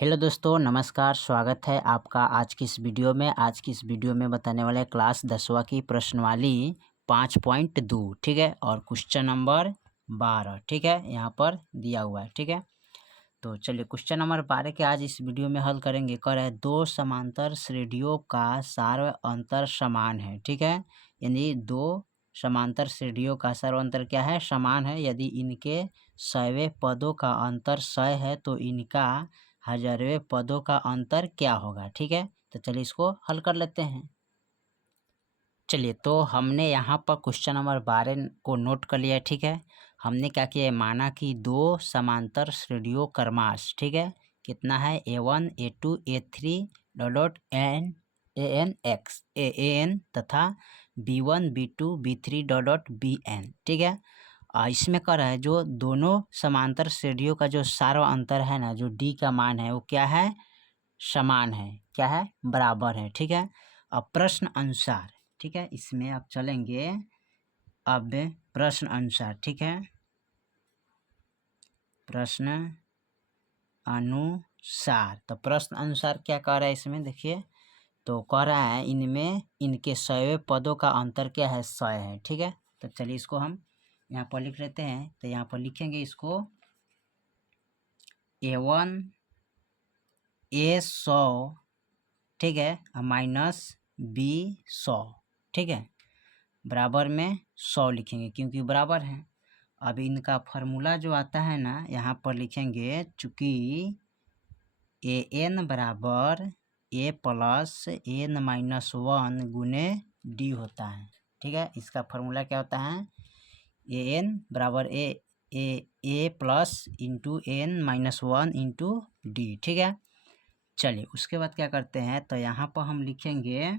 Hello दोस्तों, नमस्कार। स्वागत है आपका आज की इस वीडियो में। आज की इस वीडियो में बताने वाले क्लास 10वीं की प्रश्नवाली 5.2, ठीक है, और क्वेश्चन नंबर 12, ठीक है, यहाँ पर दिया हुआ है, ठीक है। तो चलिए क्वेश्चन नंबर 12 के आज इस वीडियो में हल करेंगे। कर है दो समांतर श्रेणियों का सार्व अंतर समान है, ठीक है। यानी दो समांतर श्रेणियों का सार्व अंतर क्या है? समान है। यदि इनके 100वें पदों का अंतर 100 है तो इनका 1000वें पदों का अंतर क्या होगा, ठीक है। तो चलिए इसको हल कर लेते हैं। चलिए तो हमने यहाँ पर क्वेश्चन नंबर 12 को नोट कर लिया है, ठीक है। हमने क्या किया है? माना कि दो समांतर श्रेणियों क्रमाश, ठीक है, कितना है? A1 A2 A3 dot N x N तथा B1 B2 B3 dot Bn, ठीक है। इसमें क्या रहा है? जो दोनों समांतर श्रेणियों का जो सार्व अंतर है ना, जो D का मान है वो क्या है? समान है। क्या है? बराबर है, ठीक है। अब प्रश्न अनुसार, ठीक है, इसमें आप चलेंगे अब प्रश्न अनुसार, ठीक है। प्रश्न अनुसार, तो प्रश्न अनुसार क्या कह रहा है इसमें? देखिए, तो कह रहा है इनमें इनके 100वें पदों का अंतर क्या है? 100 है, ठीक है। तो चलिए इसको हम यहाँ पर लिख लेते हैं। तो यहाँ पर लिखेंगे इसको A1 A100, ठीक है, माइनस B100, ठीक है, बराबर में 100 लिखेंगे क्योंकि बराबर है। अब इनका फार्मूला जो आता है ना, यहाँ पर लिखेंगे चूँकि AN बराबर A प्लस N माइनस 1 गुने D होता है, ठीक है। इसका फार्मूला क्या होता है? AN बराबर A plus into N minus 1 into D, ठीक है। चलिए उसके बाद क्या करते हैं? तो यहाँ पर हम लिखेंगे,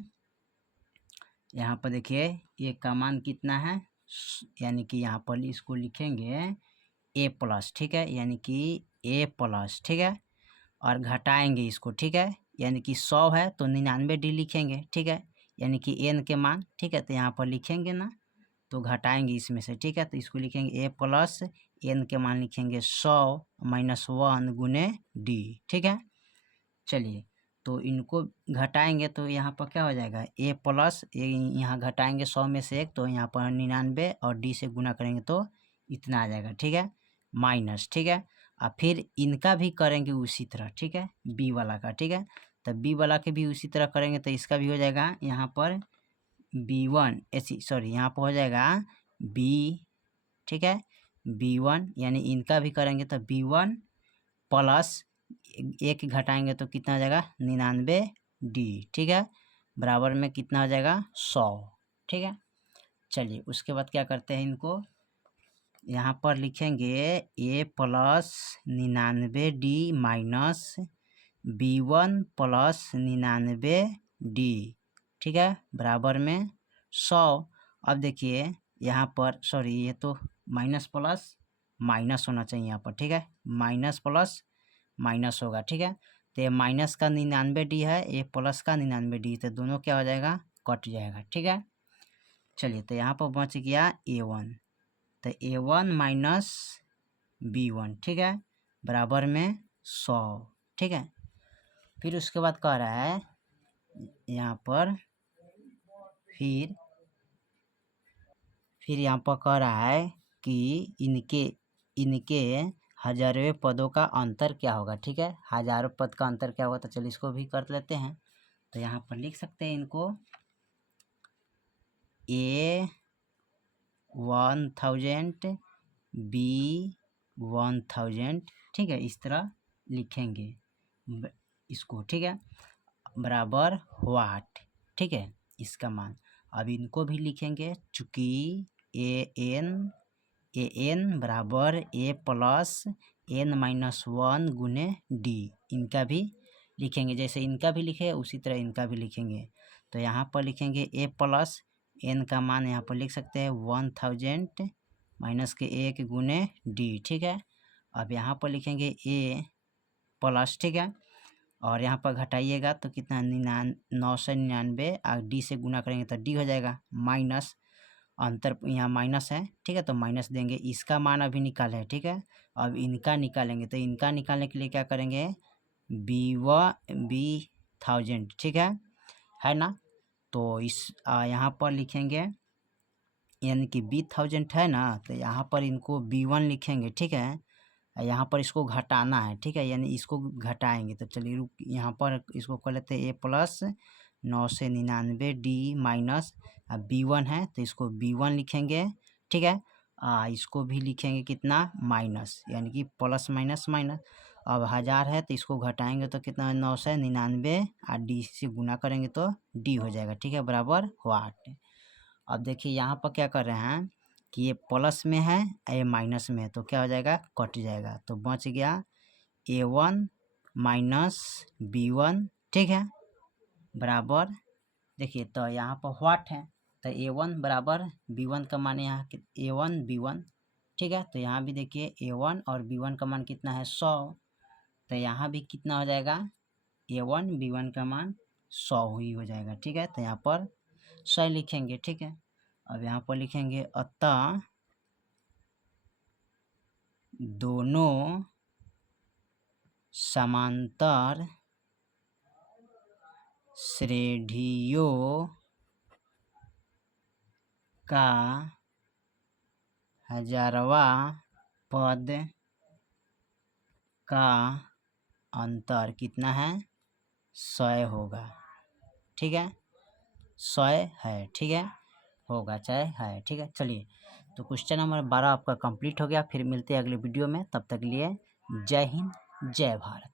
यहाँ पर देखिए ए का मान कितना है, यानी कि यहाँ पर इसको लिखेंगे A प्लस, ठीक है, यानी कि A प्लस, ठीक है, और घटाएंगे इसको, ठीक है, यानी कि 100 है तो 99D लिखेंगे, ठीक है, यानी कि N के मान, ठीक है। तो यहाँ पर लिखेंगे ना, तो घटाएंगे इसमें से, ठीक है। तो इसको लिखेंगे A प्लस N के मान लिखेंगे 100 माइनस 1 गुने D, ठीक है। चलिए तो इनको घटाएंगे तो यहाँ पर क्या हो जाएगा? A प्लस, यहाँ घटाएंगे 100 में से 1 तो यहाँ पर 99 और D से गुना करेंगे तो इतना आ जाएगा, ठीक है, माइनस, ठीक है। और फिर इनका भी करेंगे उसी तरह, ठीक है, B वाला का, ठीक है। तो B वाला के भी उसी तरह करेंगे तो इसका भी हो जाएगा यहाँ पर B1 ऐसी, सॉरी, यहाँ पर हो जाएगा B, ठीक है, B1, यानी इनका भी करेंगे तो B1 प्लस एक घटाएंगे तो कितना हो जाएगा? 99D, ठीक है, बराबर में कितना हो जाएगा? 100, ठीक है। चलिए उसके बाद क्या करते हैं? इनको यहाँ पर लिखेंगे A plus 99D minus B1 plus 99D, ठीक है, बराबर में 100। अब देखिए यहाँ पर, सॉरी, ये तो माइनस प्लस माइनस होना चाहिए यहाँ पर, ठीक है, माइनस प्लस माइनस होगा, ठीक है। तो ये माइनस का 99D है, ये प्लस का 99D, तो दोनों क्या हो जाएगा? कट जाएगा, ठीक है। चलिए तो यहाँ पर बच गया A1, तो A1 माइनस B1, ठीक है, बराबर में 100, ठीक है। फिर उसके बाद कह रहा है यहाँ पर, फिर यहाँ पर कह रहा है कि इनके 1000वें पदों का अंतर क्या होगा, ठीक है, 1000 पद का अंतर क्या होगा। तो चलिए इसको भी कर लेते हैं। तो यहाँ पर लिख सकते हैं इनको A1000 B1000, ठीक है, इस तरह लिखेंगे इसको, ठीक है, बराबर वाट, ठीक है, इसका मान। अब इनको भी लिखेंगे चूँकि AN बराबर A प्लस N माइनस 1 गुने D, इनका भी लिखेंगे। जैसे इनका भी लिखे उसी तरह इनका भी लिखेंगे। तो यहाँ पर लिखेंगे A प्लस N का मान यहाँ पर लिख सकते हैं 1000 माइनस के 1 गुने D, ठीक है। अब यहाँ पर लिखेंगे A प्लस, ठीक है, और यहाँ पर घटाइएगा तो कितना? 999 और D से गुना करेंगे तो D हो जाएगा, माइनस, अंतर यहाँ माइनस है, ठीक है, तो माइनस देंगे। इसका मान अभी निकाले है, ठीक है। अब इनका निकालेंगे तो इनका निकालने के लिए क्या करेंगे? B1000, ठीक है ना। तो इस यहाँ पर लिखेंगे, यानी कि B1000 है ना, तो यहाँ पर इनको B1 लिखेंगे, ठीक है। यहाँ पर इसको घटाना है, ठीक है, यानी इसको घटाएंगे। तो चलिए रुक, यहाँ पर इसको कर लेते हैं A+999D माइनस B1 है तो इसको B1 लिखेंगे, ठीक है। इसको भी लिखेंगे कितना, माइनस, यानी कि प्लस माइनस माइनस। अब 1000 है तो इसको घटाएंगे तो कितना, 999 और D से गुना करेंगे तो D हो जाएगा, ठीक है, बराबर वाट। अब देखिए यहाँ पर क्या कर रहे हैं कि ये प्लस में है ये माइनस में है, तो क्या हो जाएगा, कट जाएगा। तो बच गया A1 माइनस B1, ठीक है, बराबर। देखिए तो यहाँ पर व्हाट है, तो A1 बराबर B1 का मान यहाँ A1 B1, ठीक है। तो यहाँ भी देखिए A1 और B1 का मान कितना है, 100। तो यहाँ भी कितना हो जाएगा, A1 B1 का मान 100 ही हो जाएगा, ठीक है। तो यहाँ पर 100 लिखेंगे, ठीक है। अब यहाँ पर लिखेंगे अतः दोनों समांतर श्रेणियों का 1000वां पद का अंतर कितना है, 100 होगा, ठीक है, 100 है, ठीक है, होगा चाहे है, ठीक है। चलिए तो क्वेश्चन नंबर 12 आपका कंप्लीट हो गया। फिर मिलते हैं अगले वीडियो में, तब तक के लिए जय हिंद जय भारत।